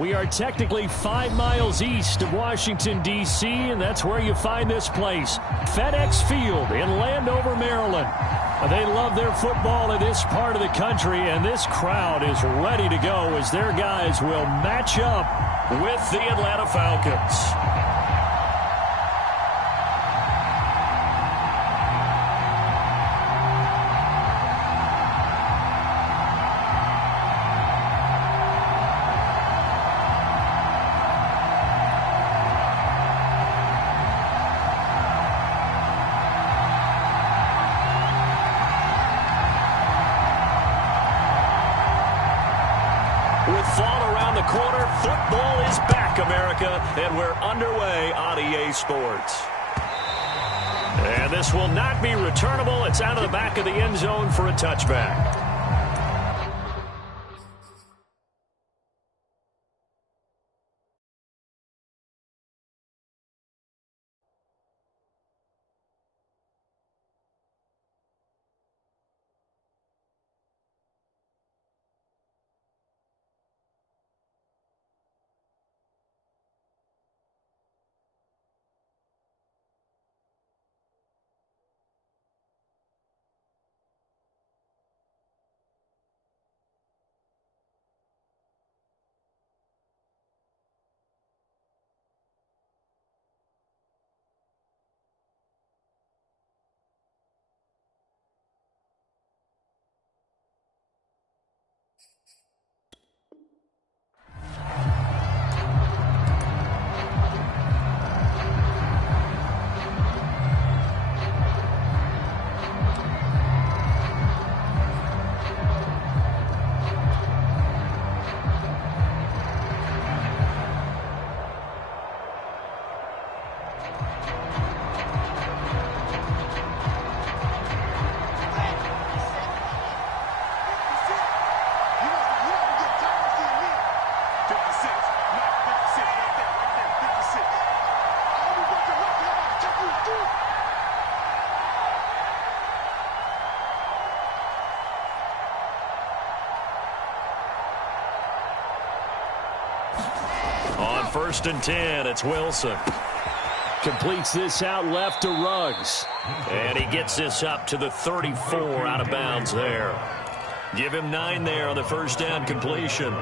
We are technically 5 miles east of Washington, D.C., and that's where you find this place, FedEx Field in Landover, Maryland. They love their football in this part of the country, and this crowd is ready to go as their guys will match up with the Atlanta Falcons. With fall around the corner, football is back, America, and we're underway on EA Sports. And this will not be returnable. It's out of the back of the end zone for a touchback. On 1st and 10, it's Wilson. Completes this out left to Ruggs. And he gets this up to the 34 out of bounds there. Give him 9 there on the first down completion.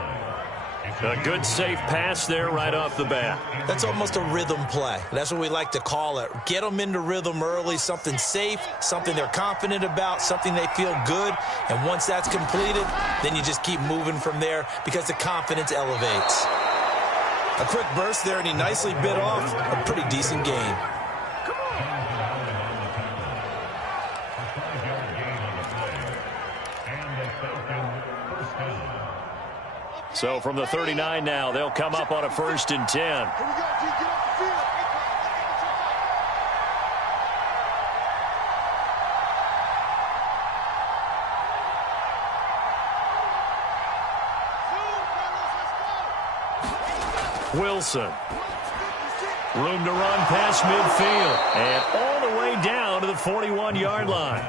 A good safe pass there right off the bat. That's almost a rhythm play. That's what we like to call it. Get them into rhythm early, something safe, something they're confident about, something they feel good. And once that's completed, then you just keep moving from there because the confidence elevates. A quick burst there, and he nicely bit off a pretty decent gain. So from the 39 now, they'll come up on a 1st and 10. Wilson. Room to run past midfield. And all the way down to the 41-yard line.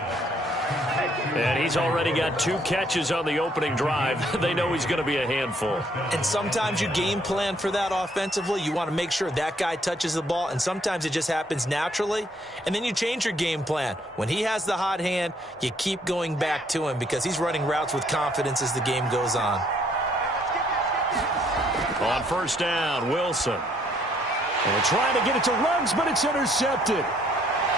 And he's already got 2 catches on the opening drive. They know he's going to be a handful. And sometimes you game plan for that offensively. You want to make sure that guy touches the ball, and sometimes it just happens naturally. And then you change your game plan. When he has the hot hand, you keep going back to him because he's running routes with confidence as the game goes on. On 1st down, Wilson. And trying to get it to Ruggs, but it's intercepted.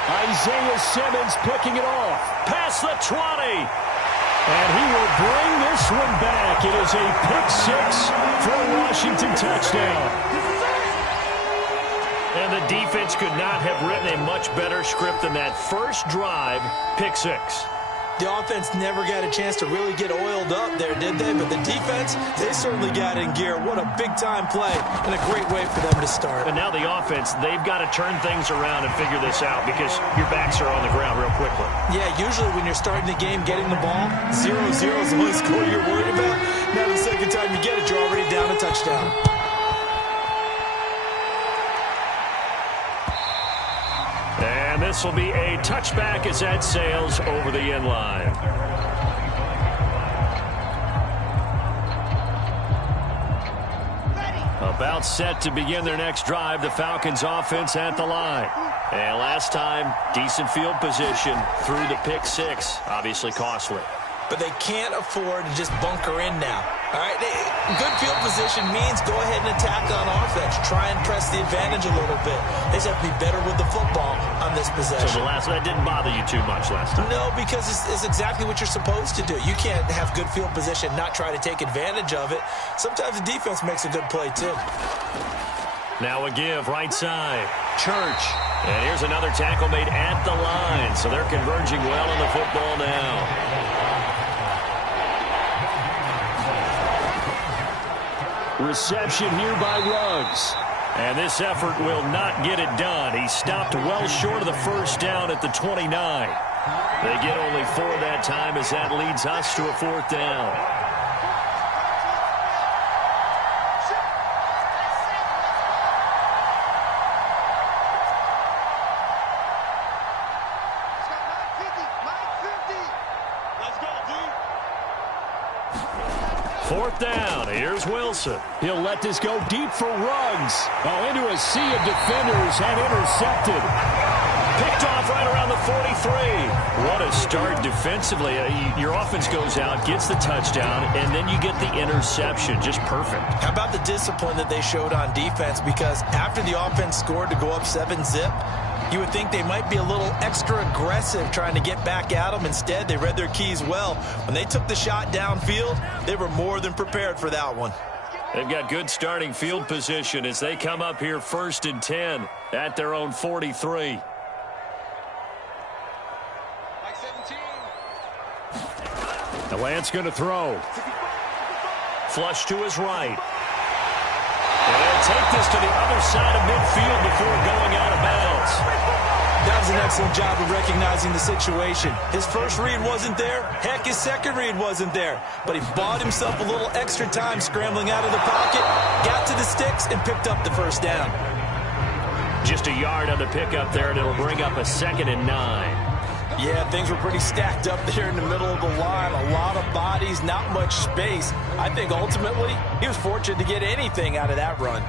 Isaiah Simmons picking it off. Past the 20. And he will bring this one back. It is a pick-6 for a Washington touchdown. And the defense could not have written a much better script than that first drive, pick-6. The offense never got a chance to really get oiled up there, did they? But the defense, they certainly got in gear. What a big-time play and a great way for them to start. And now the offense, they've got to turn things around and figure this out because your backs are on the ground real quickly. Yeah, usually when you're starting the game, getting the ball, 0-0 is the only score you're worried about. Now the second time you get it, you're already down a touchdown. And this will be a touchback as that sails over the end line. About set to begin their next drive, the Falcons offense at the line. And last time, decent field position through the pick six. Obviously costly. But they can't afford to just bunker in now. All right, good field position means go ahead and attack on offense. Try and press the advantage a little bit. They just have to be better with the football on this possession. So that didn't bother you too much last time? No, because it's exactly what you're supposed to do. You can't have good field position, not try to take advantage of it. Sometimes the defense makes a good play, too. Now a give, right side. Church. And here's another tackle made at the line. So they're converging well on the football now. Reception here by Ruggs. And this effort will not get it done. He stopped well short of the first down at the 29. They get only 4 that time as that leads us to a 4th down. Fourth down. Here's Wilson. He'll let this go deep for Ruggs. Oh, into a sea of defenders and intercepted. Picked off right around the 43. What a start defensively. Your offense goes out, gets the touchdown, and then you get the interception. Just perfect. How about the discipline that they showed on defense? Because after the offense scored to go up 7-zip, you would think they might be a little extra aggressive trying to get back at them. Instead, they read their keys well. When they took the shot downfield, they were more than prepared for that one. They've got good starting field position as they come up here 1st and 10 at their own 43. The Lance going to throw. Flush to his right. And they'll take this to the other side of midfield before going out of bounds. That was an excellent job of recognizing the situation. His first read wasn't there. Heck, his second read wasn't there. But he bought himself a little extra time scrambling out of the pocket, got to the sticks, and picked up the first down. Just a yard on the pickup there, and it'll bring up a 2nd and 9. Yeah, things were pretty stacked up there in the middle of the line. A lot of bodies, not much space. I think ultimately he was fortunate to get anything out of that run.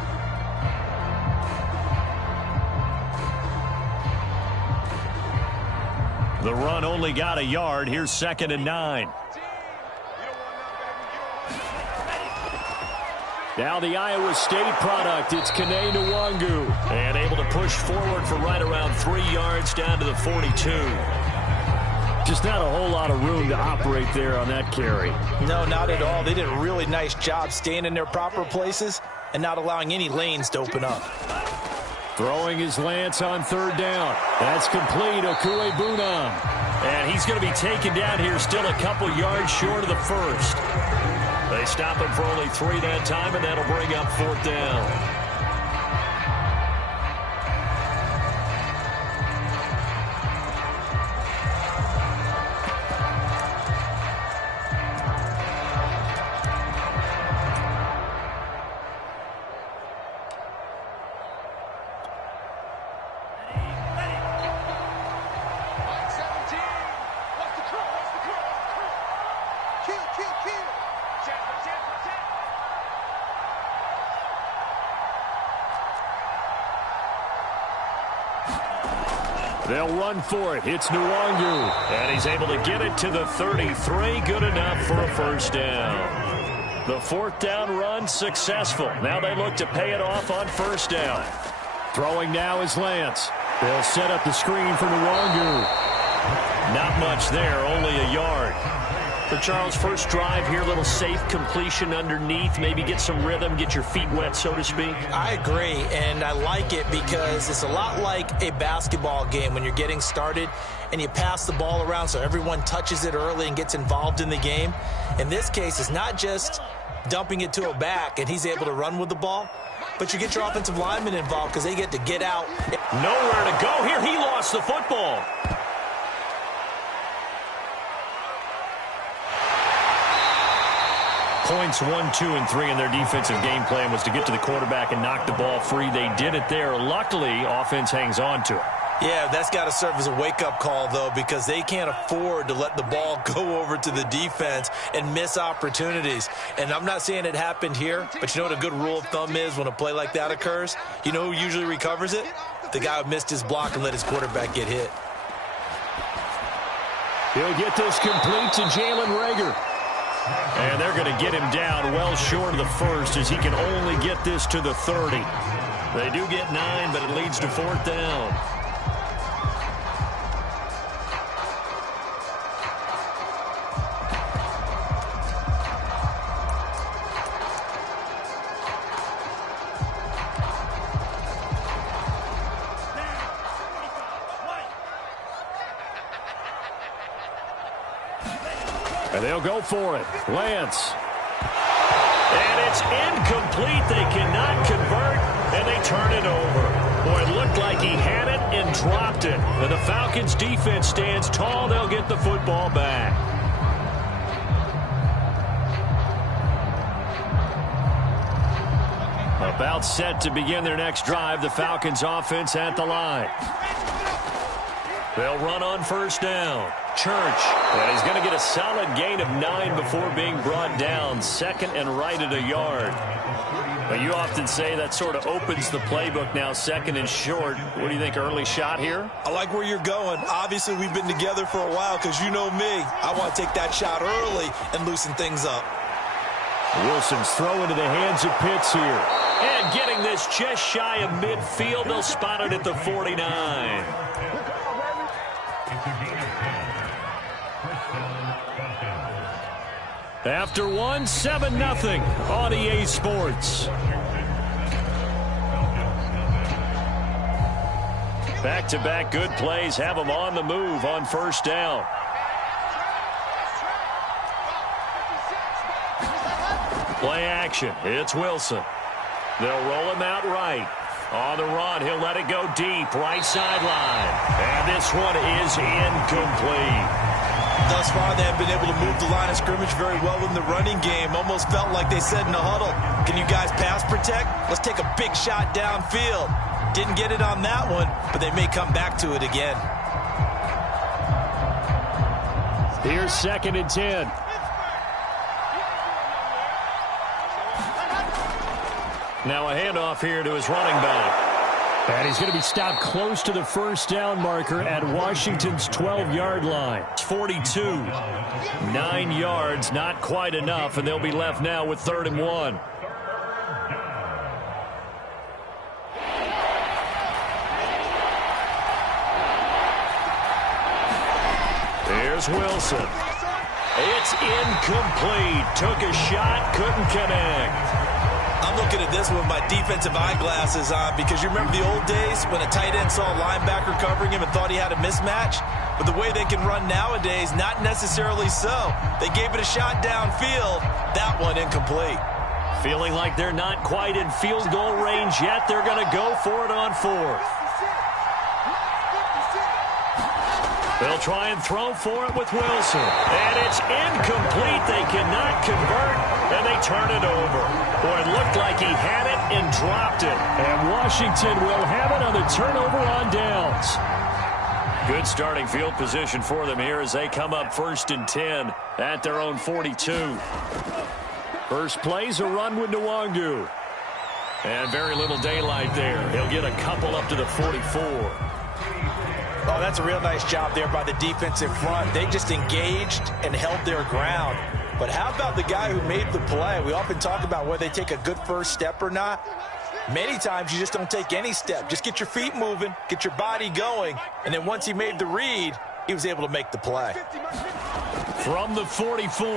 The run only got a yard. Here's 2nd and 9. Now the Iowa State product. It's Kene Nwangu. And able to push forward for right around 3 yards down to the 42. Just not a whole lot of room to operate there on that carry. No, not at all. They did a really nice job staying in their proper places and not allowing any lanes to open up. Throwing his Lance on 3rd down. That's complete. Okuebunam. And he's going to be taken down here still a couple yards short of the first. They stop him for only 3 that time, and that'll bring up 4th down. They'll run for it. It's Nwangu. And he's able to get it to the 33. Good enough for a first down. The 4th down run successful. Now they look to pay it off on 1st down. Throwing now is Lance. They'll set up the screen for Nwangu. Not much there, only a yard. For Charles, first drive here, little safe completion underneath. Maybe get some rhythm, get your feet wet, so to speak. I agree, and I like it because it's a lot like a basketball game when you're getting started and you pass the ball around so everyone touches it early and gets involved in the game. In this case, it's not just dumping it to a back and he's able to run with the ball, but you get your offensive linemen involved because they get to get out. Nowhere to go here. He lost the football. Points 1, 2, and 3 in their defensive game plan was to get to the quarterback and knock the ball free. They did it there. Luckily, offense hangs on to it. Yeah, that's got to serve as a wake-up call, though, because they can't afford to let the ball go over to the defense and miss opportunities. And I'm not saying it happened here, but you know what a good rule of thumb is when a play like that occurs? You know who usually recovers it? The guy who missed his block and let his quarterback get hit. He'll get this complete to Jalen Reagor. And they're going to get him down well short of the first as he can only get this to the 30. They do get 9, but it leads to 4th down. And they'll go for it. Lance. And it's incomplete. They cannot convert, and they turn it over. Boy, it looked like he had it and dropped it. And the Falcons' defense stands tall. They'll get the football back. About set to begin their next drive. The Falcons' offense at the line. They'll run on 1st down. Church. And he's going to get a solid gain of 9 before being brought down. 2nd and right at a yard. But you often say that sort of opens the playbook now, 2nd and short. What do you think, early shot here? I like where you're going. Obviously, we've been together for a while because you know me. I want to take that shot early and loosen things up. Wilson's throw into the hands of Pitts here. And getting this just shy of midfield. They'll spot it at the 49. After 1, 7-0 on EA Sports. Back-to-back good plays have them on the move on 1st down. Play action. It's Wilson. They'll roll him out right. On the run, he'll let it go deep, right sideline. And this one is incomplete. Thus far, they have been able to move the line of scrimmage very well in the running game. Almost felt like they said in the huddle, can you guys pass protect? Let's take a big shot downfield. Didn't get it on that one, but they may come back to it again. Here's 2nd and 10. Now a handoff here to his running back. And he's going to be stopped close to the 1st down marker at Washington's 12-yard line. It's 42. 9 yards, not quite enough, and they'll be left now with 3rd and 1. Here's Wilson. It's incomplete. Took a shot, couldn't connect. I'm looking at this with my defensive eyeglasses on because you remember the old days when a tight end saw a linebacker covering him and thought he had a mismatch? But the way they can run nowadays, not necessarily so. They gave it a shot downfield. That one incomplete. Feeling like they're not quite in field goal range yet. They're going to go for it on 4th. They'll try and throw for it with Wilson. And it's incomplete. They cannot convert, and they turn it over. Boy, it looked like he had it and dropped it. And Washington will have it on the turnover on downs. Good starting field position for them here as they come up 1st and 10 at their own 42. First play's a run with Nwangu. And very little daylight there. He'll get a couple up to the 44. Oh, that's a real nice job there by the defensive front. They just engaged and held their ground. But how about the guy who made the play? We often talk about whether they take a good first step or not. Many times you just don't take any step. Just get your feet moving, get your body going, and then once he made the read, he was able to make the play. From the 44,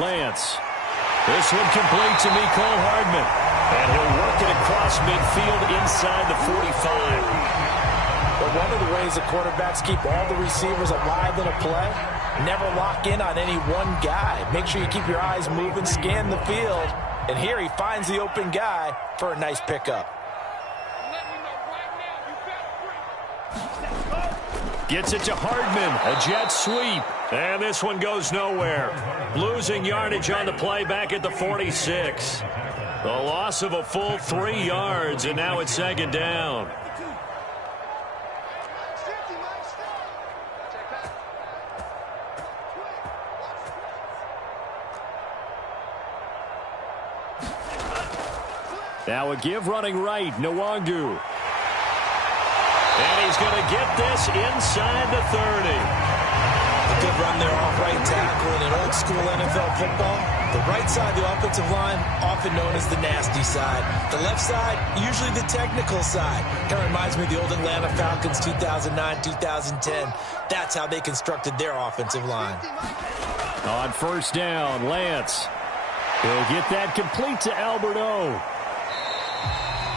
Lance. This one complete to Mecole Hardman. And he'll work it across midfield inside the 45. But one of the ways the quarterbacks keep all the receivers alive in a play, never lock in on any one guy. Make sure you keep your eyes moving, scan the field. And here he finds the open guy for a nice pickup. Gets it to Hardman, a jet sweep. And this one goes nowhere. Losing yardage on the play back at the 46. The loss of a full 3 yards, and now it's 2nd down. Now a give running right, Nwangu. And he's going to get this inside the 30. A good run there off right tackle in an old school NFL football. The right side of the offensive line, often known as the nasty side. The left side, usually the technical side. Kind of reminds me of the old Atlanta Falcons 2009, 2010. That's how they constructed their offensive line. On first down, Lance. He'll get that complete to Alberto.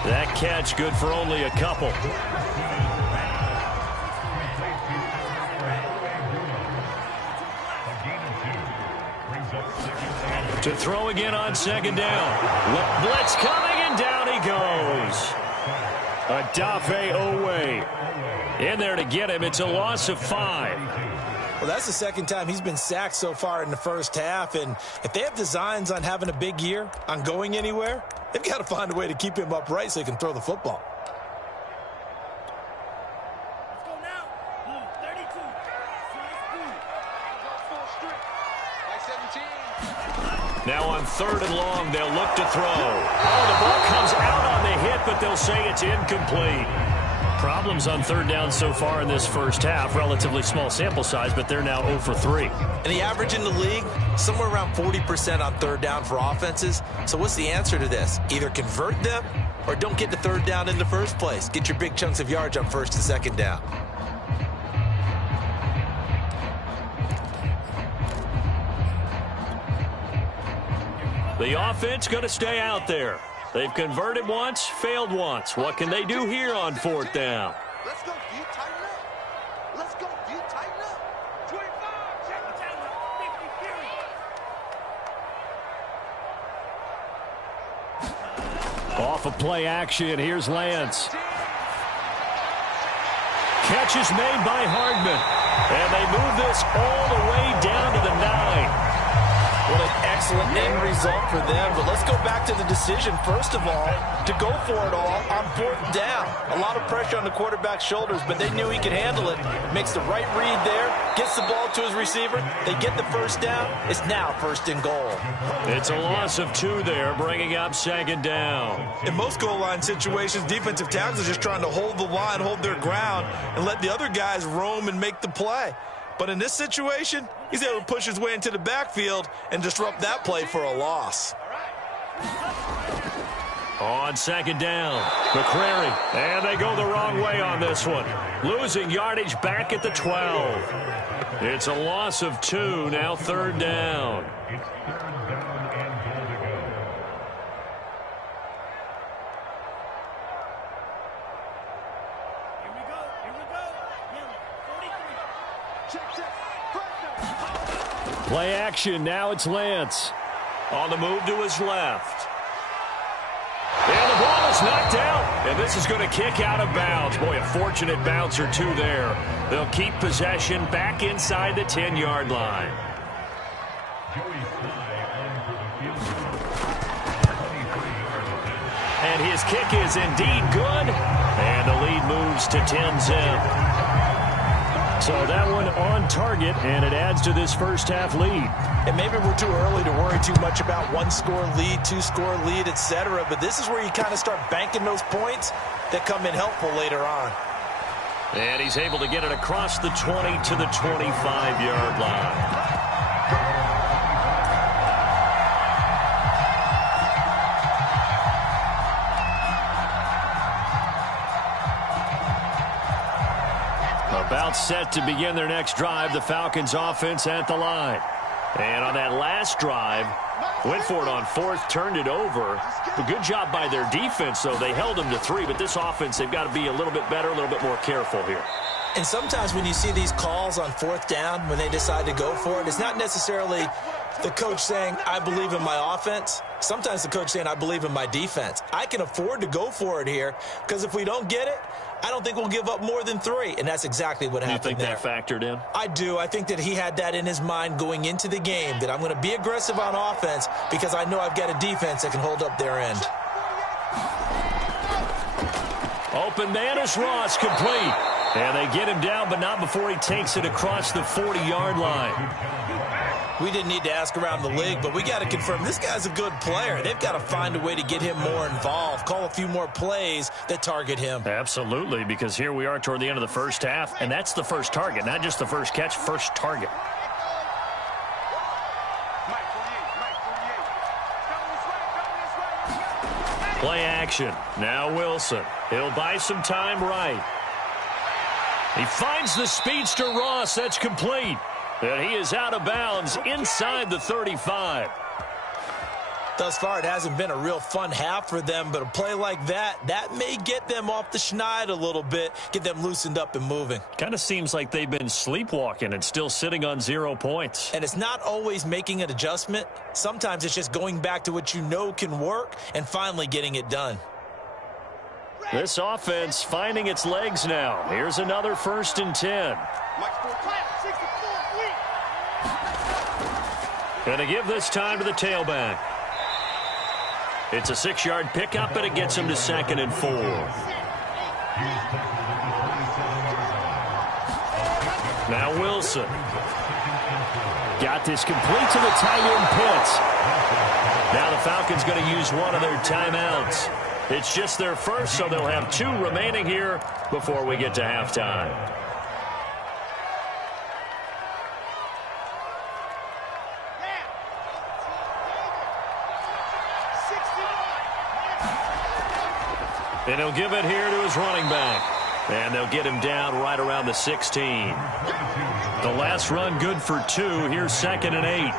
That catch good for only a couple. To throw again on second down. Blitz coming, and down he goes. Odafe Owe in there to get him. It's a loss of 5. Well, that's the second time he's been sacked so far in the first half, and if they have designs on having a big year, on going anywhere, they've got to find a way to keep him upright so he can throw the football. Now on third and long, they'll look to throw. Oh, the ball comes out on the hit, but they'll say it's incomplete. Problems on third down so far in this first half. Relatively small sample size, but they're now 0 for 3. And the average in the league, somewhere around 40% on third down for offenses. So what's the answer to this? Either convert them or don't get to third down in the first place. Get your big chunks of yards on first and second down. The offense going to stay out there. They've converted once, failed once. What can they do here on fourth down? Let's go, D, tighten up. Let's go, D, tighten up. 25, check the talent, 50, Off of play action, here's Lance. Catch is made by Hardman. And they move this all the way down to the 9. What an excellent end result for them. But let's go back to the decision, first of all, to go for it all on fourth down. A lot of pressure on the quarterback's shoulders, but they knew he could handle it. Makes the right read there, gets the ball to his receiver. They get the first down. It's now first and goal. It's a loss of 2 there, bringing up second down. In most goal line situations, defensive tackles are just trying to hold the line, hold their ground, and let the other guys roam and make the play. But in this situation, he's able to push his way into the backfield and disrupt that play for a loss. On second down, McCrary. And they go the wrong way on this one. Losing yardage back at the 12. It's a loss of 2, now third down. Play action, now it's Lance. On the move to his left. And the ball is knocked out. And this is going to kick out of bounds. Boy, a fortunate bounce or 2 there. They'll keep possession back inside the 10-yard line. And his kick is indeed good. And the lead moves to 10-zip. So that one on target, and it adds to this first half lead. And maybe we're too early to worry too much about 1-score lead, 2-score lead, etc. But this is where you kind of start banking those points that come in helpful later on. And he's able to get it across the 20 to the 25-yard line. About set to begin their next drive, the Falcons offense at the line. And on that last drive, went for it on fourth, turned it over. A good job by their defense, though. They held them to 3, but this offense, they've got to be a little bit better, a little bit more careful here. And sometimes when you see these calls on fourth down, when they decide to go for it, it's not necessarily the coach saying, I believe in my offense. Sometimes the coach saying, I believe in my defense. I can afford to go for it here because if we don't get it, I don't think we'll give up more than 3, and that's exactly what happened there. You think that factored in? I do. I think that he had that in his mind going into the game, that I'm going to be aggressive on offense because I know I've got a defense that can hold up their end. Open man is Ross, complete. And they get him down, but not before he takes it across the 40-yard line. We didn't need to ask around the league, but we got to confirm this guy's a good player. They've got to find a way to get him more involved, call a few more plays that target him. Absolutely, because here we are toward the end of the first half, and that's the first target, not just the first catch, first target. Play action. Now Wilson. He'll buy some time right. He finds the speedster Ross. That's complete. And he is out of bounds inside the 35. Thus far, it hasn't been a real fun half for them, but a play like that may get them off the schneid a little bit, get them loosened up and moving. Kind of seems like they've been sleepwalking and still sitting on 0 points. And it's not always making an adjustment. Sometimes it's just going back to what you know can work and finally getting it done. This offense finding its legs now. Here's another 1st and 10. Going to give this time to the tailback. It's a 6-yard pickup, and it gets him to 2nd and 4. Now Wilson. Got this complete to the tight end Pitts. Now the Falcons going to use one of their timeouts. It's just their first, so they'll have 2 remaining here before we get to halftime. And he'll give it here to his running back. And they'll get him down right around the 16. The last run good for 2. Here's 2nd and 8.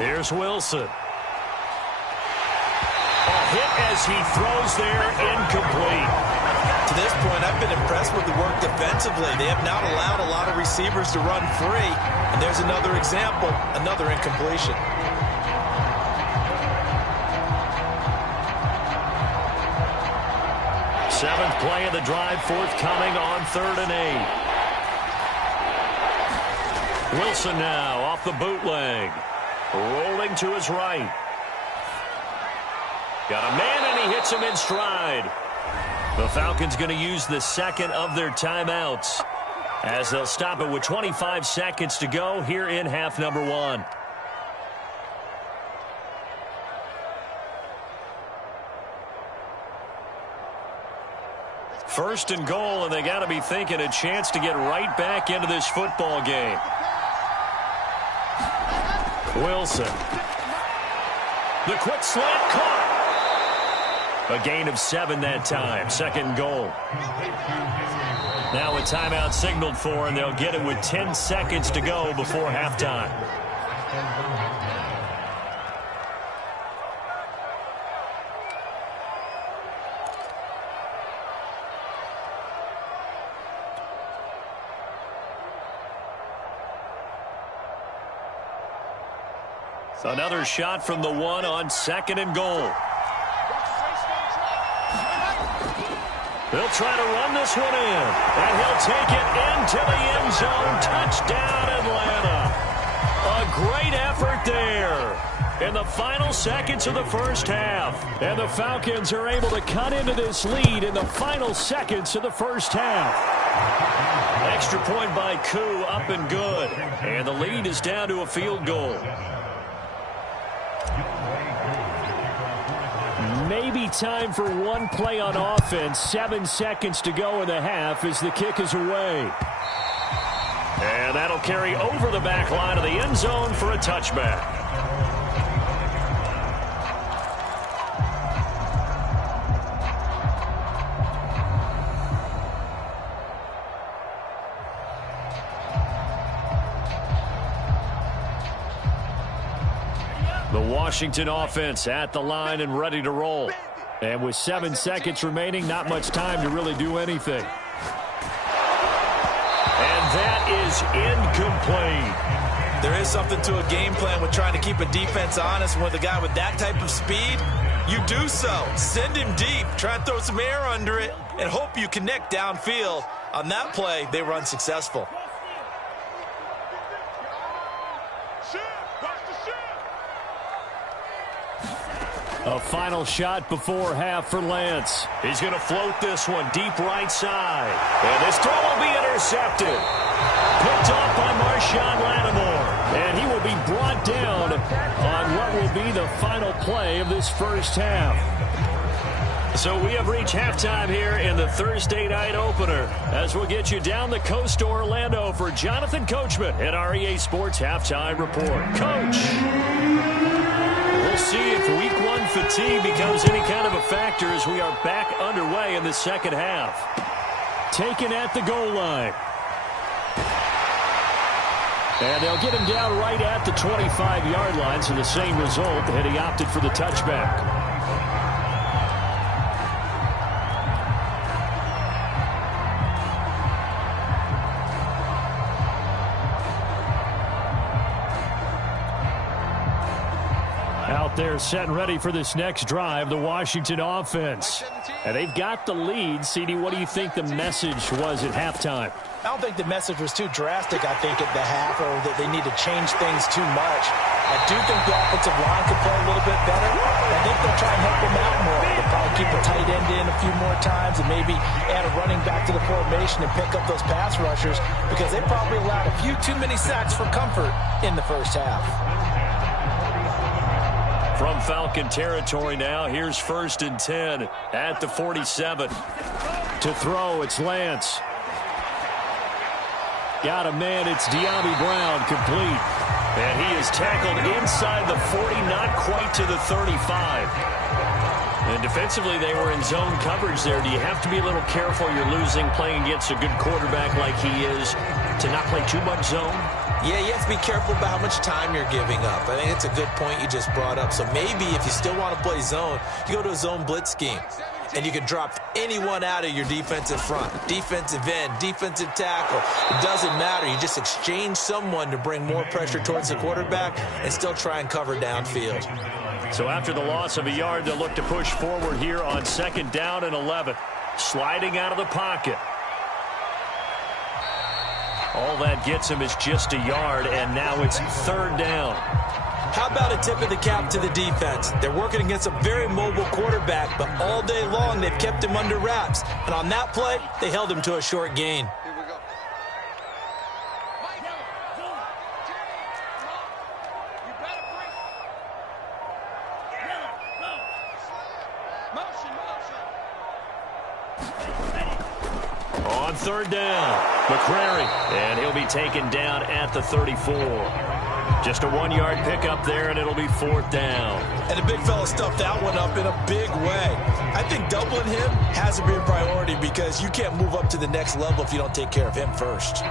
Here's Wilson. A hit as he throws there, incomplete. To this point, I've been impressed with the work defensively. They have not allowed a lot of receivers to run free. And there's another example, another incompletion. Seventh play of the drive, forthcoming on 3rd and 8. Wilson now off the bootleg. Rolling to his right. Got a man, and he hits him in stride. The Falcons going to use the 2nd of their timeouts as they'll stop it with 25 seconds to go here in half number 1. First and goal, and they got to be thinking a chance to get right back into this football game. Wilson. The quick slant caught. A gain of 7 that time. 2nd goal. Now a timeout signaled for, and they'll get it with 10 seconds to go before halftime. Another shot from the 1 on 2nd and goal. They'll try to run this one in, and he'll take it into the end zone. Touchdown, Atlanta. A great effort there in the final seconds of the first half. And the Falcons are able to cut into this lead in the final seconds of the first half. Extra point by Koo, up and good. And the lead is down to a field goal. Maybe time for one play on offense. 7 seconds to go in the half as the kick is away. And that'll carry over the back line of the end zone for a touchback. The Washington offense at the line and ready to roll. And with 7 seconds remaining, not much time to really do anything. And that is incomplete. There is something to a game plan with trying to keep a defense honest. With a guy with that type of speed, you do so. Send him deep. Try and throw some air under it and hope you connect downfield. On that play, they were unsuccessful. A final shot before half for Lance. He's going to float this one deep right side. And this throw will be intercepted. Picked off by Marshawn Lattimore. And he will be brought down on what will be the final play of this first half. So we have reached halftime here in the Thursday night opener as we'll get you down the coast to Orlando for Jonathan Coachman at our EA Sports Halftime Report. Coach, we'll see if Week 1 fatigue becomes any kind of a factor as we are back underway in the second half. Taken at the goal line. And they'll get him down right at the 25-yard line, so the same result, and he opted for the touchback. Out there set and ready for this next drive, the Washington offense. And they've got the lead. CD, what do you think the message was at halftime? I don't think the message was too drastic, I think, at the half, or that they need to change things too much. I do think the offensive line could play a little bit better. I think they'll try and help them out more. They'll probably keep a tight end in a few more times and maybe add a running back to the formation and pick up those pass rushers because they probably allowed a few too many sacks for comfort in the first half. From Falcon territory now, here's 1st and 10 at the 47. To throw, it's Lance. Got a man, it's De'Ami Brown, complete. And he is tackled inside the 40, not quite to the 35. And defensively, they were in zone coverage there. Do you have to be a little careful? You're losing, playing against a good quarterback like he is, to not play too much zone? Yeah, you have to be careful about how much time you're giving up. I think it's a good point you just brought up. So maybe if you still want to play zone, you go to a zone blitz scheme. And you can drop anyone out of your defensive front. Defensive end, defensive tackle. It doesn't matter. You just exchange someone to bring more pressure towards the quarterback and still try and cover downfield. So after the loss of a yard, they'll look to push forward here on 2nd down and 11. Sliding out of the pocket. All that gets him is just a yard, and now it's 3rd down. How about a tip of the cap to the defense? They're working against a very mobile quarterback, but all day long they've kept him under wraps. And on that play, they held him to a short gain. Here we go. You better bring. Motion. On 3rd down, McCrary, and he'll be taken down at the 34. Just a 1-yard pickup there, and it'll be 4th down. And the big fella stuffed that one up in a big way. I think doubling him has to be a priority because you can't move up to the next level if you don't take care of him first.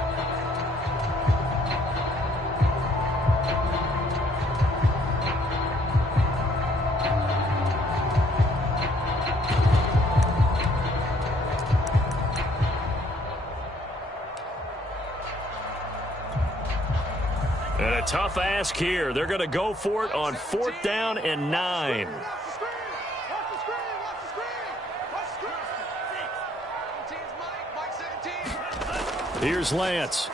And a tough ask here. They're going to go for it on 4th down and 9. Here's Lance.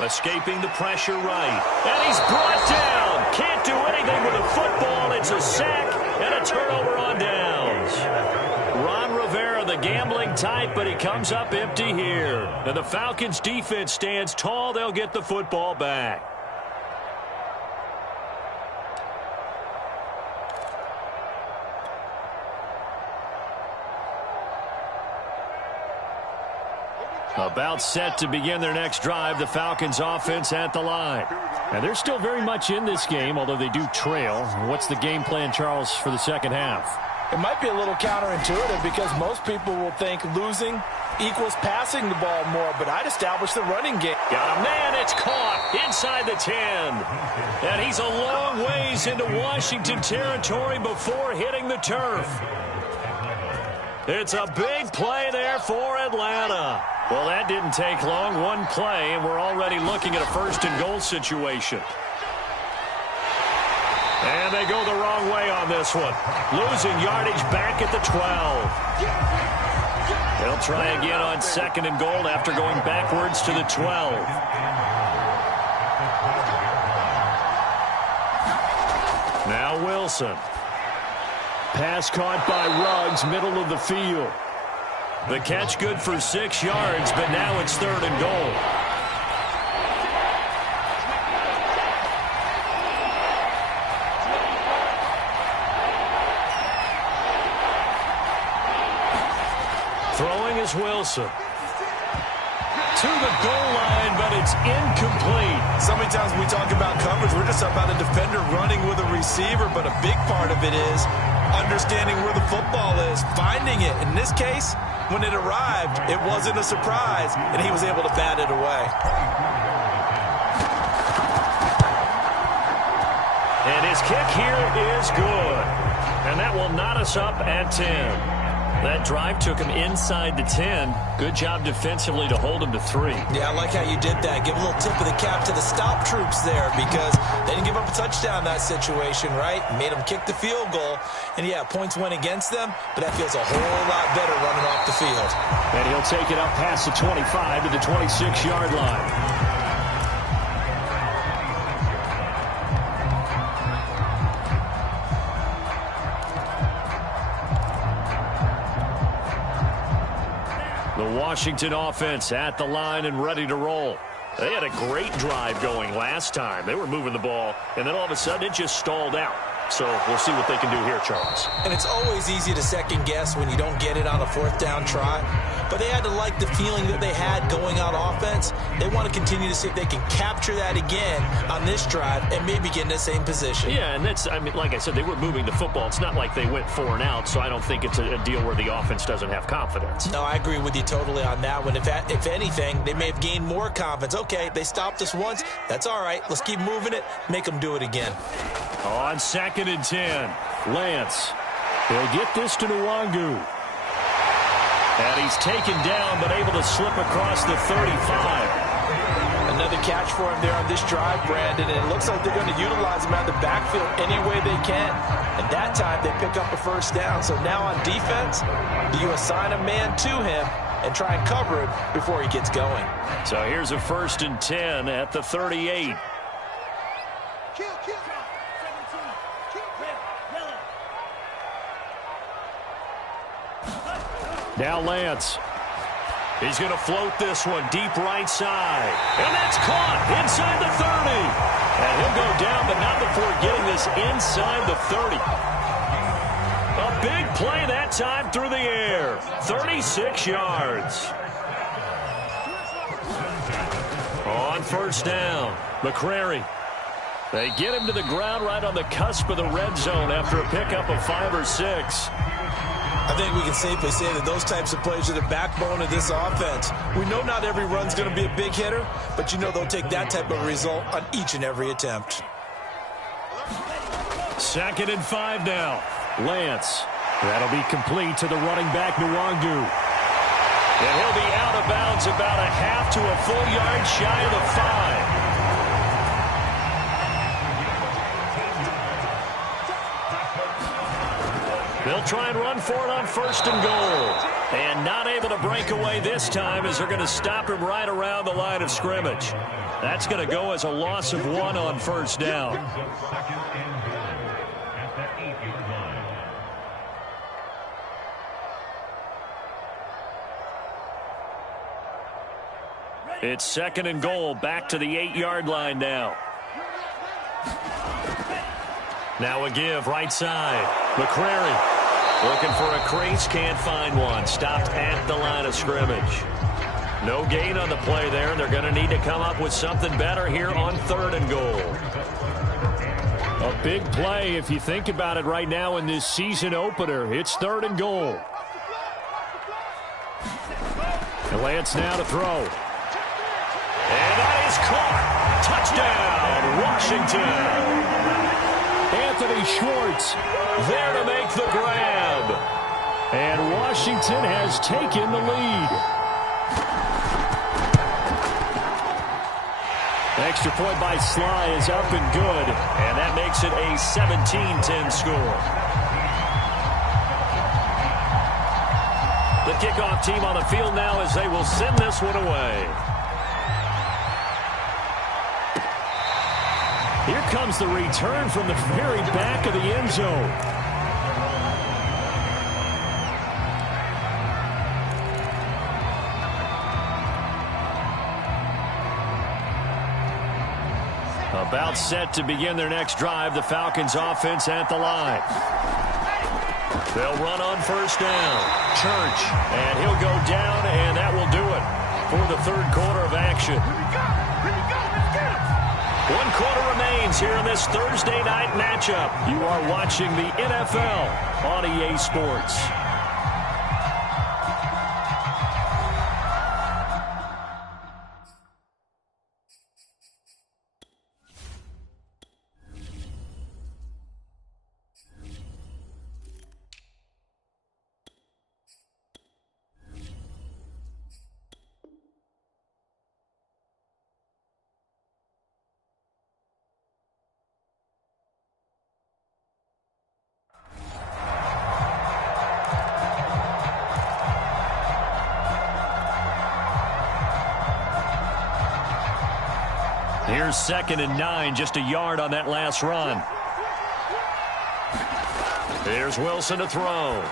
Escaping the pressure right. And he's brought down. Can't do anything with a football. It's a sack and a turnover on downs. Ron Rivera, the gambling type, but he comes up empty here. And the Falcons' defense stands tall. They'll get the football back. About set to begin their next drive, the Falcons offense at the line. And they're still very much in this game, although they do trail. What's the game plan, Charles, for the second half? It might be a little counterintuitive because most people will think losing equals passing the ball more, but I'd establish the running game. Got a man, it's caught inside the 10. And he's a long ways into Washington territory before hitting the turf. It's a big play there for Atlanta. Well, that didn't take long. One play, and we're already looking at a 1st and goal situation. And they go the wrong way on this one. Losing yardage back at the 12. They'll try again on 2nd and goal after going backwards to the 12. Now Wilson. Pass caught by Ruggs, middle of the field. The catch good for 6 yards, but now it's 3rd and goal. Throwing is Wilson. To the goal line, but it's incomplete. So many times when we talk about coverage, we're just about a defender running with a receiver, but a big part of it is understanding where the football is, finding it. In this case, when it arrived, it wasn't a surprise, and he was able to bat it away. And his kick here is good. And that will knot us up at 10. That drive took him inside the 10. Good job defensively to hold him to 3. Yeah, I like how you did that. Give a little tip of the cap to the stop troops there because they didn't give up a touchdown in that situation, right? Made them kick the field goal. And, yeah, points went against them, but that feels a whole lot better running off the field. And he'll take it up past the 25 to the 26-yard line. Washington offense at the line and ready to roll. They had a great drive going last time. They were moving the ball, and then all of a sudden it just stalled out. So we'll see what they can do here, Charles. And it's always easy to second guess when you don't get it on a 4th down try. But they had to like the feeling that they had going out offense. They want to continue to see if they can capture that again on this drive and maybe get in the same position. Yeah, and that's, I mean, like I said, they were moving the football. It's not like they went 4 and out, so I don't think it's a deal where the offense doesn't have confidence. No, I agree with you totally on that one. If anything, they may have gained more confidence. Okay, they stopped us once. That's all right. Let's keep moving it. Make them do it again. On 2nd and 10, Lance. He'll get this to Nwangu. And he's taken down, but able to slip across the 35. Another catch for him there on this drive, Brandon, and it looks like they're going to utilize him out of the backfield any way they can. And that time, they pick up a 1st down. So now on defense, do you assign a man to him and try and cover it before he gets going? So here's a 1st and 10 at the 38. Now Lance. He's going to float this one deep right side. And that's caught inside the 30. And he'll go down, but not before getting this inside the 30. A big play that time through the air. 36 yards. On 1st down, McCrary. They get him to the ground right on the cusp of the red zone after a pickup of 5 or 6. I think we can safely say that those types of plays are the backbone of this offense. We know not every run's going to be a big hitter, but you know they'll take that type of result on each and every attempt. 2nd and 5 now. Lance. That'll be complete to the running back, Nwangu. And he'll be out of bounds about a half to a full yard shy of the 5. They'll try and run for it on 1st and goal. And not able to break away this time as they're going to stop him right around the line of scrimmage. That's going to go as a loss of 1 on 1st down. It's 2nd and goal, back to the 8-yard line now. Now a give, right side. McCrary looking for a crease, can't find one. Stopped at the line of scrimmage. No gain on the play there. They're going to need to come up with something better here on 3rd and goal. A big play if you think about it right now in this season opener. It's 3rd and goal. And Lance now to throw. And that is caught. Touchdown, Washington. Anthony Schwartz there to make the grab. And Washington has taken the lead. Extra point by Sly is up and good. And that makes it a 17-10 score. The kickoff team on the field now as they will send this one away. Here comes the return from the very back of the end zone. About set to begin their next drive, the Falcons offense at the line. They'll run on first down. Church, and he'll go down, and that will do it for the third quarter of action. 1 quarter remains here in this Thursday night matchup. You are watching the NFL on EA Sports. Here's 2nd and 9, just a yard on that last run. Here's Wilson to throw.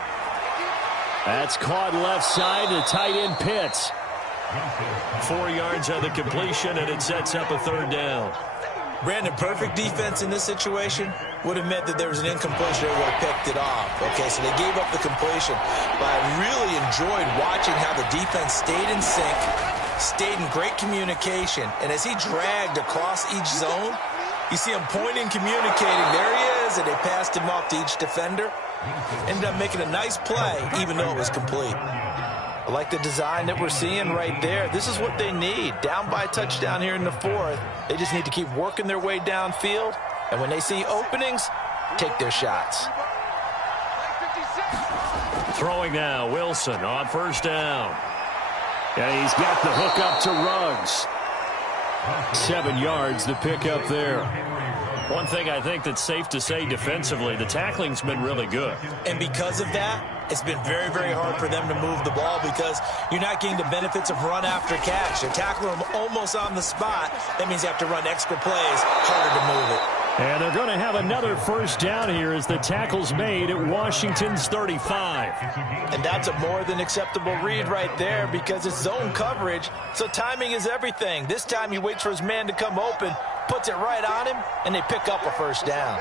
That's caught left side to tight end Pitts. 4 yards on the completion, and it sets up a third down. Brandon, perfect defense in this situation would have meant that there was an incompletion. They would have picked it off. Okay, so they gave up the completion. But I really enjoyed watching how the defense stayed in sync, stayed in great communication, and as he dragged across each zone, you see him pointing, communicating. There he is, and they passed him off to each defender. Ended up making a nice play, even though it was complete. I like the design that we're seeing right there. This is what they need. Down by a touchdown here in the 4th. They just need to keep working their way downfield, and when they see openings, take their shots. Throwing now, Wilson on first down. And he's got the hook up to Ruggs. 7 yards, the pickup there. One thing I think that's safe to say defensively, the tackling's been really good. And because of that, it's been very, very hard for them to move the ball because you're not getting the benefits of run after catch. They're tackling them almost on the spot. That means you have to run extra plays, harder to move it. And they're going to have another first down here as the tackle's made at Washington's 35. And that's a more than acceptable read right there because it's zone coverage, so timing is everything. This time he waits for his man to come open, puts it right on him, and they pick up a first down.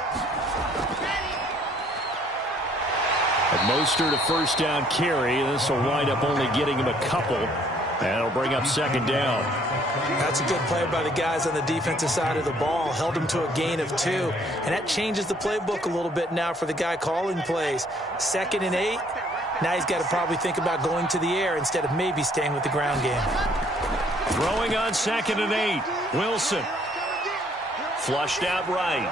And Mostert a first down carry. This will wind up only getting him a couple. And it'll bring up 2nd down. That's a good play by the guys on the defensive side of the ball. Held him to a gain of 2. And that changes the playbook a little bit now for the guy calling plays. 2nd and 8. Now he's got to probably think about going to the air instead of maybe staying with the ground game. Throwing on 2nd and 8. Wilson. Flushed out right.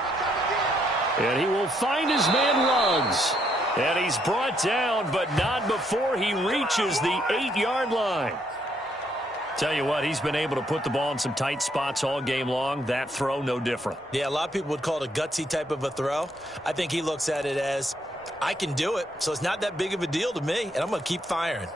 And he will find his man Ruggs. And he's brought down, but not before he reaches the 8-yard line. Tell you what, he's been able to put the ball in some tight spots all game long. That throw, no different. Yeah, a lot of people would call it a gutsy type of a throw. I think he looks at it as, I can do it, so it's not that big of a deal to me, and I'm going to keep firing.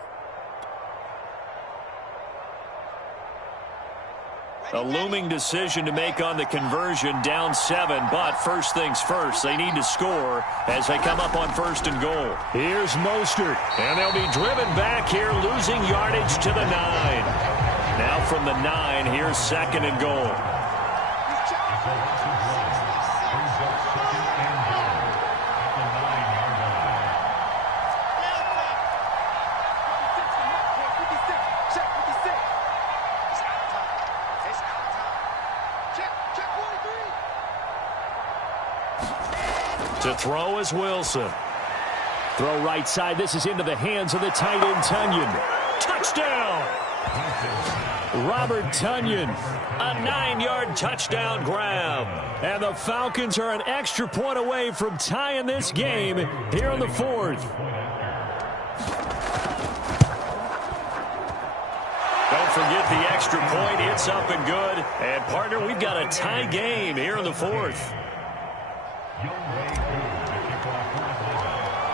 A looming decision to make on the conversion, down 7, but first things first, they need to score as they come up on 1st and goal. Here's Mostert, and they'll be driven back here, losing yardage to the 9. Now from the 9, here's 2nd and goal. To throw is Wilson. Throw right side. This is into the hands of the tight end, Tonyan. Touchdown! Robert Tonyan, a 9-yard touchdown grab. And the Falcons are an extra point away from tying this game here in the 4th. Don't forget the extra point. It's up and good. And, partner, we've got a tie game here in the 4th.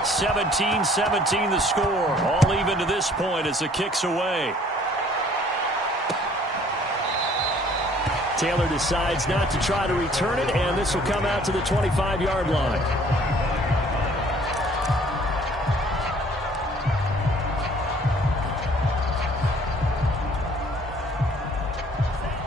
17-17 the score. All even to this point as the kick's away. Taylor decides not to try to return it, and this will come out to the 25-yard line.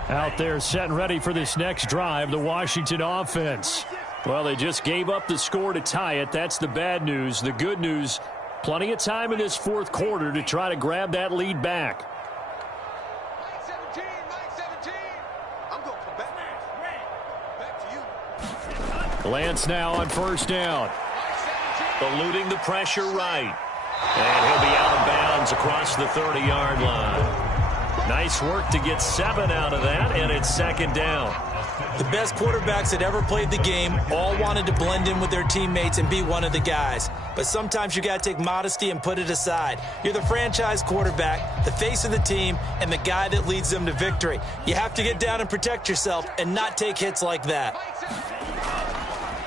Out there set and ready for this next drive, the Washington offense. Well, they just gave up the score to tie it. That's the bad news. The good news, plenty of time in this fourth quarter to try to grab that lead back. Lance now on first down. Eluding the pressure right. And he'll be out of bounds across the 30-yard line. Nice work to get 7 out of that, and it's second down. The best quarterbacks that ever played the game all wanted to blend in with their teammates and be one of the guys. But sometimes you got to take modesty and put it aside. You're the franchise quarterback, the face of the team, and the guy that leads them to victory. You have to get down and protect yourself and not take hits like that.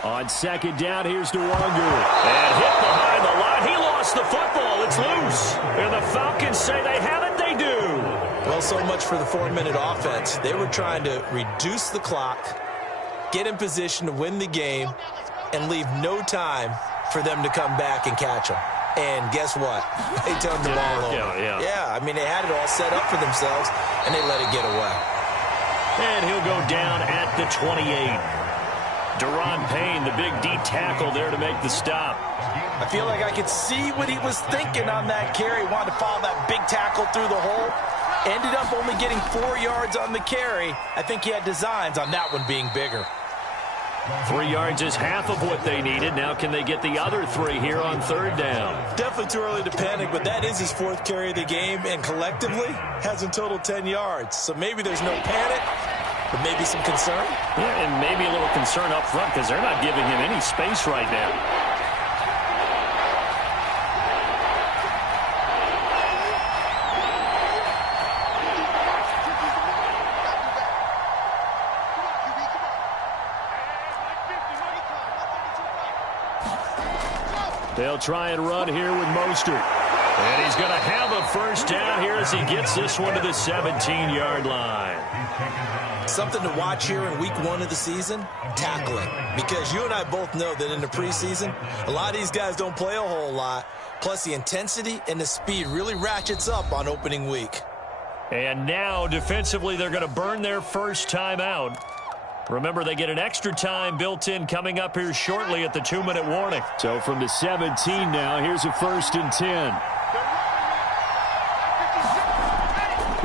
On second down, here's DeWanger. And hit behind the line. He lost the football. It's loose. And the Falcons say they have it. They do. Well, so much for the 4-minute offense. They were trying to reduce the clock, get in position to win the game, and leave no time for them to come back and catch them. And guess what? They turned the ball over. Yeah, I mean, they had it all set up for themselves, and they let it get away. And he'll go down at the 28. Deron Payne, the big D tackle there to make the stop. I feel like I could see what he was thinking on that carry. Wanted to follow that big tackle through the hole. Ended up only getting 4 yards on the carry. I think he had designs on that one being bigger. 3 yards is half of what they needed. Now can they get the other 3 here on third down? Definitely too early to panic, but that is his 4th carry of the game, and collectively has in total 10 yards. So maybe there's no panic, but maybe some concern. Yeah, and maybe a little concern up front because they're not giving him any space right now. They'll try and run here with Mostert. And he's going to have a first down here as he gets this one to the 17-yard line. Something to watch here in week 1 of the season, tackling. Because you and I both know that in the preseason, a lot of these guys don't play a whole lot. Plus the intensity and the speed really ratchets up on opening week. And now defensively they're going to burn their first time out. Remember, they get an extra time built in coming up here shortly at the 2-minute warning. So from the 17 now, here's a 1st and 10.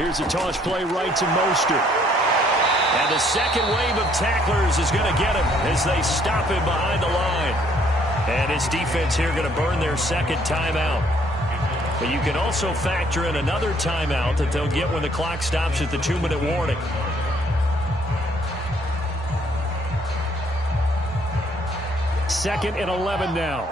Here's a toss play right to Mostert. And the second wave of tacklers is going to get him as they stop him behind the line. And his defense here going to burn their second timeout. But you can also factor in another timeout that they'll get when the clock stops at the 2-minute warning. Second and 11 now.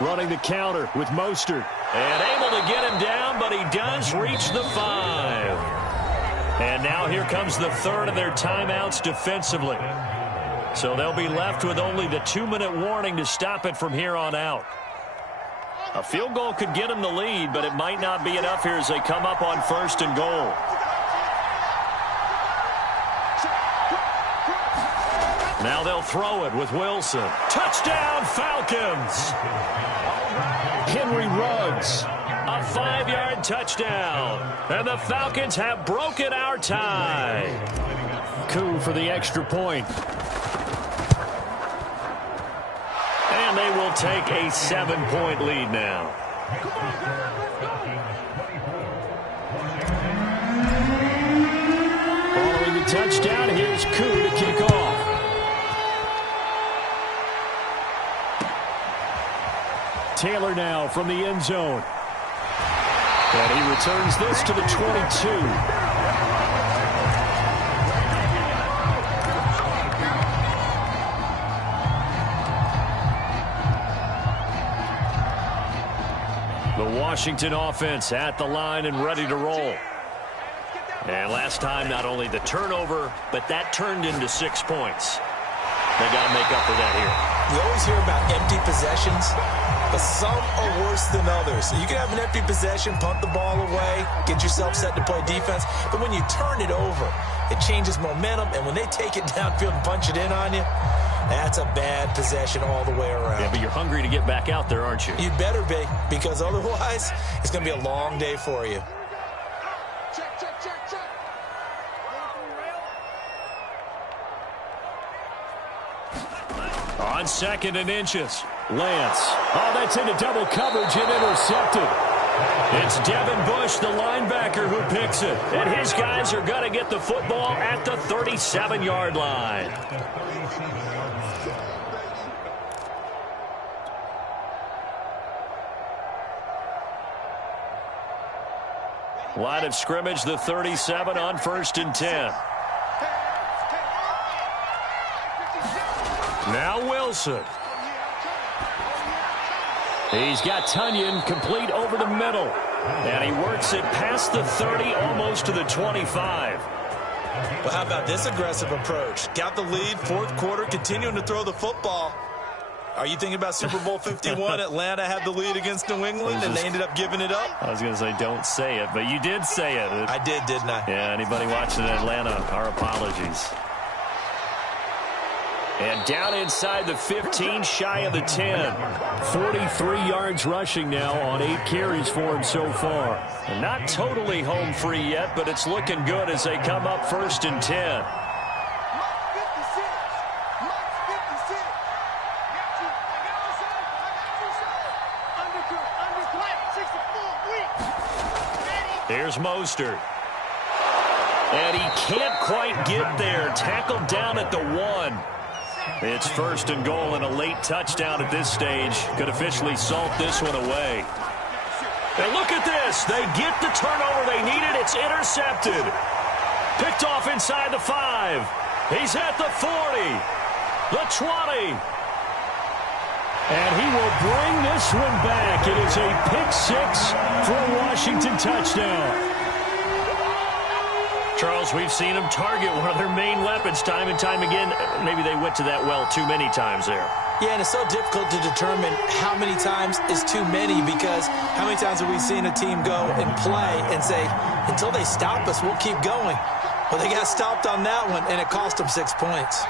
Running the counter with Mostert. And able to get him down, but he does reach the 5. And now here comes the 3rd of their timeouts defensively. So they'll be left with only the 2-minute warning to stop it from here on out. A field goal could get them the lead, but it might not be enough here as they come up on 1st and goal. Now they'll throw it with Wilson. Touchdown, Falcons! Henry Ruggs, a 5-yard touchdown. And the Falcons have broken our tie. Coup for the extra point. And they will take a 7-point lead now. Following the touchdown, here's Coup to kick off. Taylor now from the end zone. And he returns this to the 22. The Washington offense at the line and ready to roll. And last time, not only the turnover, but that turned into 6 points. They got to make up for that here. You always hear about empty possessions. but some are worse than others. You can have an empty possession, punt the ball away, get yourself set to play defense, but when you turn it over, it changes momentum, and when they take it downfield and punch it in on you, that's a bad possession all the way around. Yeah, but you're hungry to get back out there, aren't you? You'd better be, because otherwise, it's going to be a long day for you. Check, check, check, check. On 2nd and inches, Lance. Oh, that's into double coverage and intercepted. It's Devin Bush, the linebacker, who picks it. And his guys are going to get the football at the 37-yard line. Line of scrimmage, the 37 on 1st and 10. Now Wilson. He's got Tunyon complete over the middle. And he works it past the 30, almost to the 25. Well, how about this aggressive approach? Got the lead, 4th quarter, continuing to throw the football. Are you thinking about Super Bowl 51? Atlanta had the lead against New England, and they ended up giving it up? I was going to say don't say it, but you did say it. I did, didn't I? Yeah, anybody watching in Atlanta, our apologies. And down inside the 15, shy of the 10. 43 yards rushing now on 8 carries for him so far. And not totally home free yet, but it's looking good as they come up 1st and 10. Here's Mostert. And he can't quite get there. Tackled down at the 1. It's 1st and goal, and a late touchdown at this stage could officially salt this one away. And look at this. They get the turnover they needed. It's intercepted. Picked off inside the 5. He's at the 40. The 20. And he will bring this one back. It is a pick 6 for a Washington touchdown. Charles, we've seen them target one of their main weapons time and time again. Maybe they went to that well too many times there. Yeah, and it's so difficult to determine how many times is too many, because how many times have we seen a team go and play and say, until they stop us, we'll keep going. Well, they got stopped on that one, and it cost them 6 points.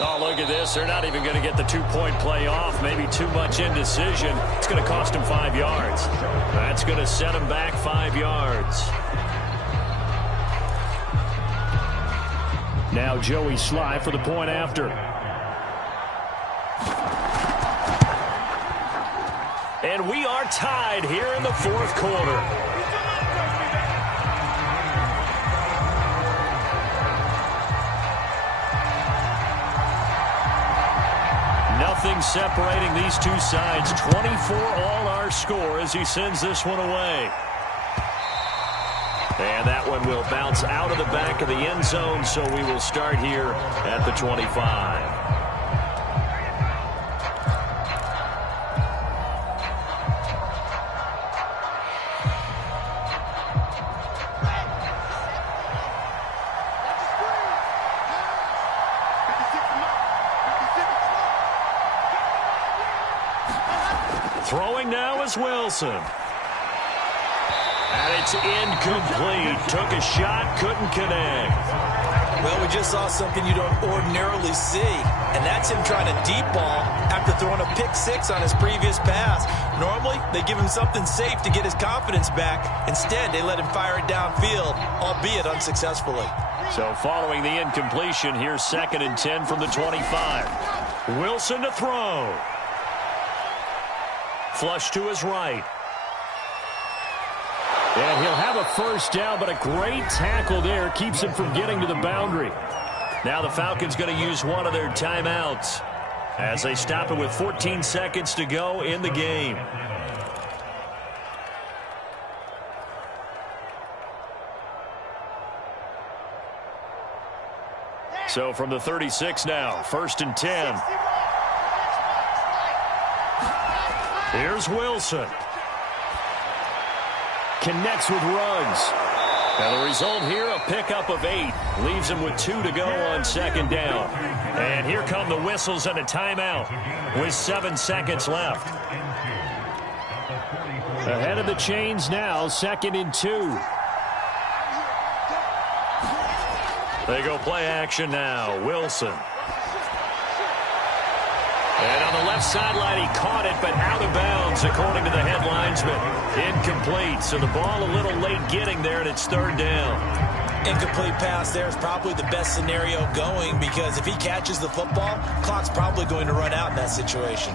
Oh, look at this. They're not even going to get the 2-point play off. Maybe too much indecision. It's going to cost them 5 yards. That's going to set them back 5 yards. Now Joey Sly for the point after. And we are tied here in the 4th quarter. Nothing separating these two sides. 24 all our score as he sends this one away. And that one will bounce out of the back of the end zone, so we will start here at the 25. Throwing now is Wilson. And it's incomplete. Took a shot, couldn't connect. Well, we just saw something you don't ordinarily see, and that's him trying to deep ball after throwing a pick 6 on his previous pass. Normally, they give him something safe to get his confidence back. Instead, they let him fire it downfield, albeit unsuccessfully. So following the incompletion, here's 2nd and 10 from the 25. Wilson to throw. Flush to his right. And he'll have a first down, but a great tackle there keeps him from getting to the boundary. Now the Falcons going to use one of their timeouts as they stop it with 14 seconds to go in the game. So from the 36 now, 1st and 10. Here's Wilson. Connects with Ruggs. And the result here, a pickup of 8. Leaves him with 2 to go on 2nd down. And here come the whistles and a timeout with 7 seconds left. Ahead of the chains now, 2nd and 2. They go play action now. Wilson. And on the left sideline, he caught it, but out of bounds, according to the head linesman. Incomplete, so the ball a little late getting there, and it's 3rd down. Incomplete pass there is probably the best scenario going, because if he catches the football, clock's probably going to run out in that situation.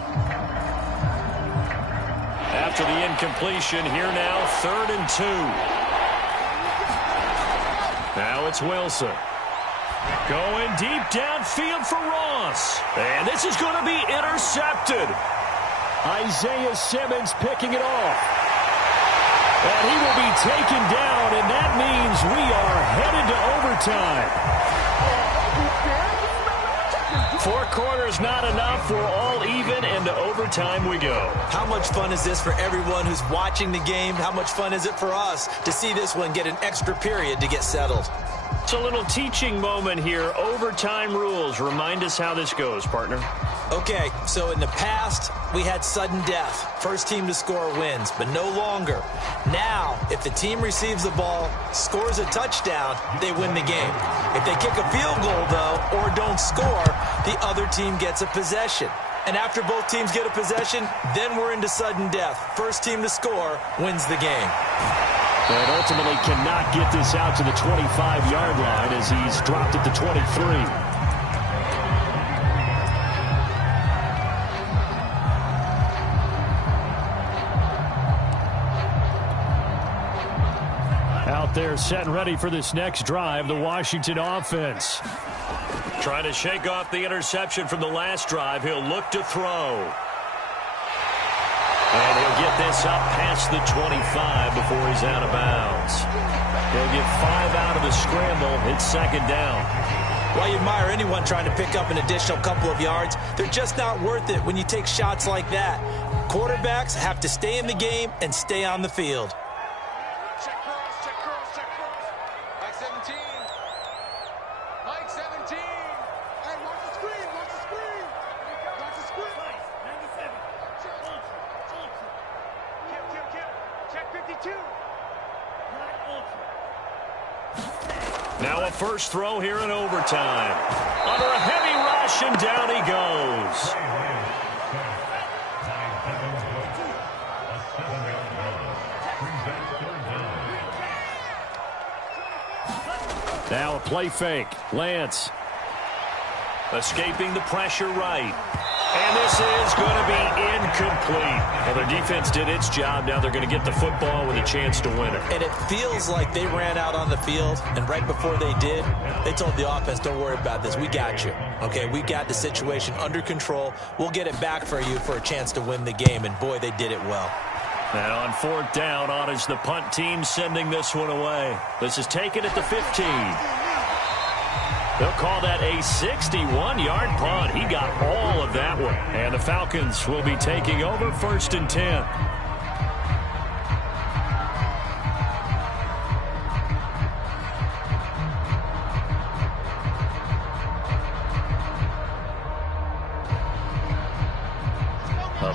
After the incompletion, here now, 3rd and 2. Now it's Wilson. Going deep downfield for Ross. And this is going to be intercepted. Isaiah Simmons picking it off. And he will be taken down, and that means we are headed to overtime. 4 quarters not enough. We're all even, and to overtime we go. How much fun is this for everyone who's watching the game? How much fun is it for us to see this one get an extra period to get settled? It's a little teaching moment here. Overtime rules. Remind us how this goes, partner. Okay, so in the past, we had sudden death. First team to score wins, but no longer. Now, if the team receives the ball, scores a touchdown, they win the game. If they kick a field goal, though, or don't score, the other team gets a possession. And after both teams get a possession, then we're into sudden death. First team to score wins the game. And ultimately cannot get this out to the 25-yard line as he's dropped at the 23. Out there set and ready for this next drive, the Washington offense. Trying to shake off the interception from the last drive. He'll look to throw. And he'll get this up past the 25 before he's out of bounds. He'll get 5 out of the scramble. It's 2nd down. While you admire anyone trying to pick up an additional couple of yards, they're just not worth it when you take shots like that. Quarterbacks have to stay in the game and stay on the field. Check cross, check cross, check cross. Mike 17. Mike 17. Hey, watch the screen, watch the screen. Watch the screen. 97. Kill. Check 52. Now a first throw here in overtime. Under a heavy rush, and down he goes. Now a play fake. Lance escaping the pressure right. And this is going to be incomplete. Well, their defense did its job. Now they're going to get the football with a chance to win it. And it feels like they ran out on the field, and right before they did, they told the offense, don't worry about this. We got you. Okay, we got the situation under control. We'll get it back for you for a chance to win the game. And, boy, they did it well. And on 4th down, on is the punt team sending this one away. This is taken at the 15. They'll call that a 61-yard punt. He got all of that one. And the Falcons will be taking over 1st and 10.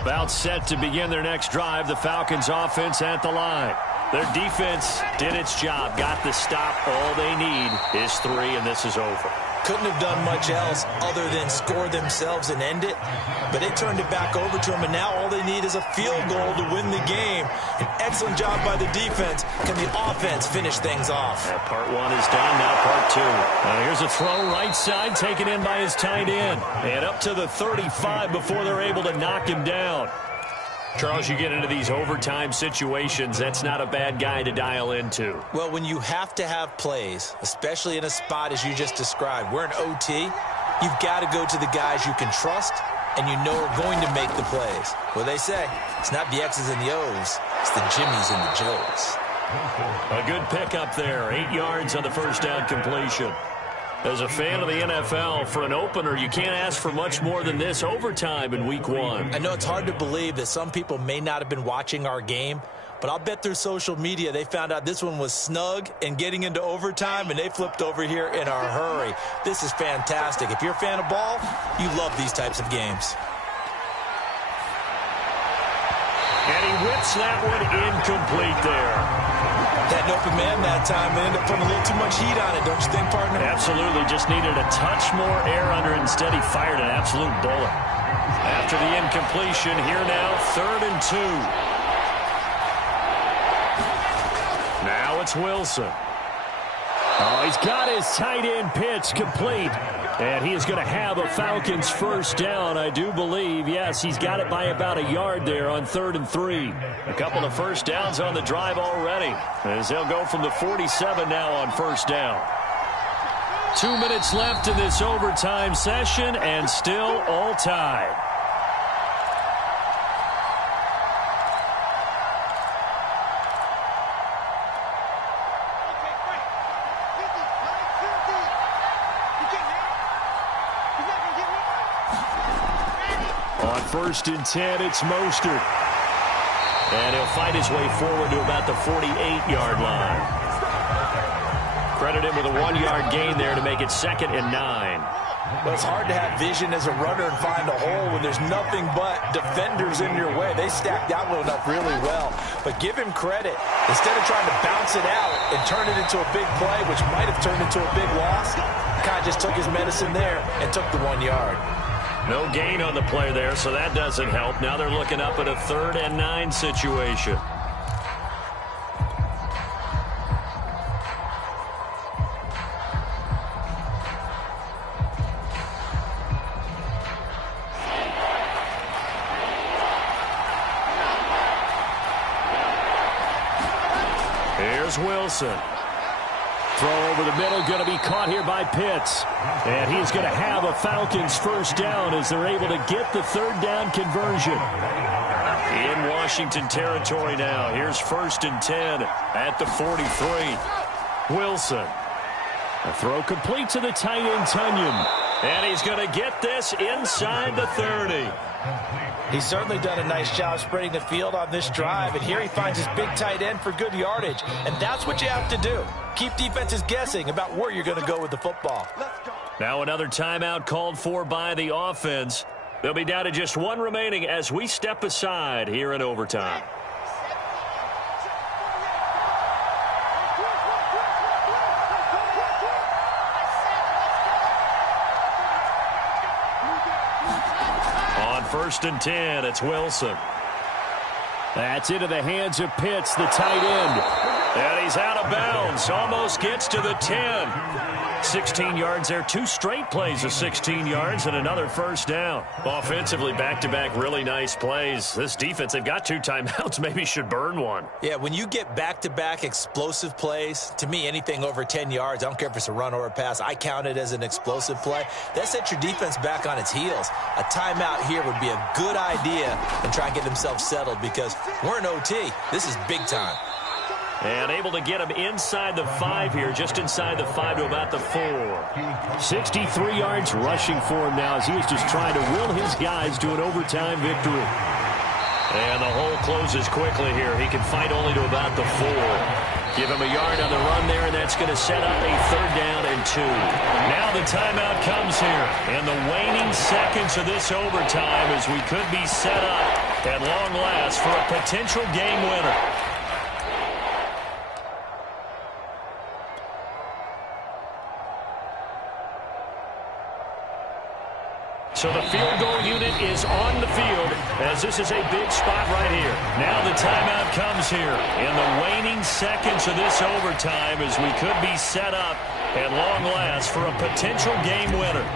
About set to begin their next drive, the Falcons offense at the line. Their defense did its job, got the stop. All they need is 3, and this is over. Couldn't have done much else other than score themselves and end it, but they turned it back over to them, and now all they need is a field goal to win the game. An excellent job by the defense. Can the offense finish things off? Part 1 is done, now part 2. Now here's a throw right side, taken in by his tight end. And up to the 35 before they're able to knock him down. Charles, you get into these overtime situations, that's not a bad guy to dial into. Well, when you have to have plays, especially in a spot as you just described, we're in OT, you've got to go to the guys you can trust and you know are going to make the plays. Well, they say, it's not the X's and the O's, it's the Jimmies and the Joes. A good pickup there, 8 yards on the first down completion. As a fan of the NFL, for an opener, you can't ask for much more than this overtime in Week 1. I know it's hard to believe that some people may not have been watching our game, but I'll bet through social media they found out this one was snug and getting into overtime, and they flipped over here in a hurry. This is fantastic. If you're a fan of ball, you love these types of games. And he whips that one incomplete there. Had an open man that time. They ended up putting a little too much heat on it, don't you think, partner? Absolutely. Just needed a touch more air under it. Instead, he fired an absolute bullet. After the incompletion, here now, 3rd and 2. Now it's Wilson. Oh, he's got his tight end pitch complete. And he is going to have a Falcons first down, I do believe. Yes, he's got it by about a yard there on 3rd and 3. A couple of first downs on the drive already, as they'll go from the 47 now on first down. 2 minutes left in this overtime session, and still all tied. On 1st and 10, it's Mostert. And he'll fight his way forward to about the 48-yard line. Credit him with a 1-yard gain there to make it 2nd and 9. Well, it's hard to have vision as a runner and find a hole when there's nothing but defenders in your way. They stacked that one up really well. But give him credit. Instead of trying to bounce it out and turn it into a big play, which might have turned into a big loss, kind of just took his medicine there and took the 1 yard. No gain on the play there, so that doesn't help. Now they're looking up at a 3rd and 9 situation. Here's Wilson. Throw over the middle, going to be caught here by Pitts. And he's going to have a Falcons first down as they're able to get the 3rd down conversion. In Washington territory now. Here's 1st and 10 at the 43. Wilson. A throw complete to the tight end, Tunyon. And he's going to get this inside the 30. He's certainly done a nice job spreading the field on this drive, and here he finds his big tight end for good yardage, and that's what you have to do. Keep defenses guessing about where you're going to go with the football. Now another timeout called for by the offense. They'll be down to just 1 remaining as we step aside here in overtime. On 1st and 10, it's Wilson. That's into the hands of Pitts, the tight end. And he's out of bounds. Almost gets to the 10. 16 yards there. 2 straight plays of 16 yards and another first down. Offensively, back-to-back really nice plays. This defense, they've got 2 timeouts. Maybe should burn one. Yeah, when you get back-to-back explosive plays, to me, anything over 10 yards, I don't care if it's a run or a pass, I count it as an explosive play. That sets your defense back on its heels. A timeout here would be a good idea and try and get themselves settled because we're in OT. This is big time. And able to get him inside the 5 here, just inside the 5 to about the 4. 63 yards rushing for him now as he was just trying to will his guys to an overtime victory. And the hole closes quickly here. He can fight only to about the 4. Give him a yard on the run there, and that's going to set up a 3rd down and 2. Now the timeout comes here. And the waning seconds of this overtime as we could be set up at long last for a potential game winner. So the field goal unit is on the field as this is a big spot right here. Now the timeout comes here in the waning seconds of this overtime as we could be set up at long last for a potential game winner.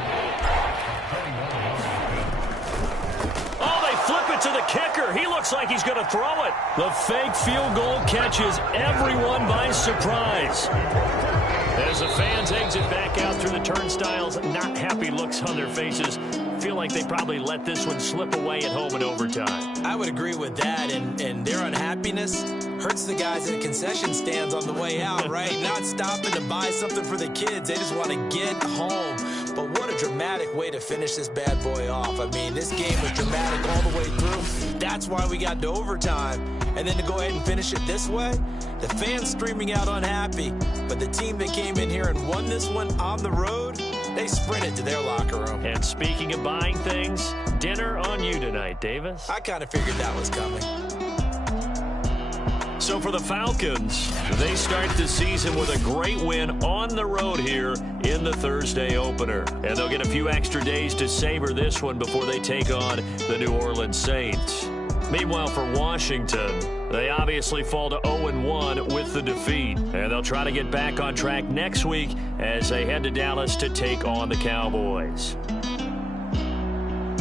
Oh, they flip it to the kicker. He looks like he's going to throw it. The fake field goal catches everyone by surprise. As the fans exit back out through the turnstiles, not happy looks on their faces. Feel like they probably let this one slip away at home in overtime. I would agree with that, and their unhappiness Hurts the guys at the concession stands on the way out, right? Not stopping to buy something for the kids. They just want to get home. But what a dramatic way to finish this bad boy off. I mean, this game was dramatic all the way through. That's why we got to overtime. And then to go ahead and finish it this way, the fans streaming out unhappy. But the team that came in here and won this one on the road, they sprinted to their locker room. And speaking of buying things, dinner on you tonight, Davis. I kind of figured that was coming. So for the Falcons, they start the season with a great win on the road here in the Thursday opener. And they'll get a few extra days to savor this one before they take on the New Orleans Saints. Meanwhile, for Washington, they obviously fall to 0-1 with the defeat. And they'll try to get back on track next week as they head to Dallas to take on the Cowboys.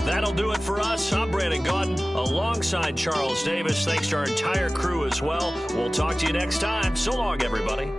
That'll do it for us. I'm Brandon Gaudin alongside Charles Davis. Thanks to our entire crew as well. We'll talk to you next time. So long, everybody.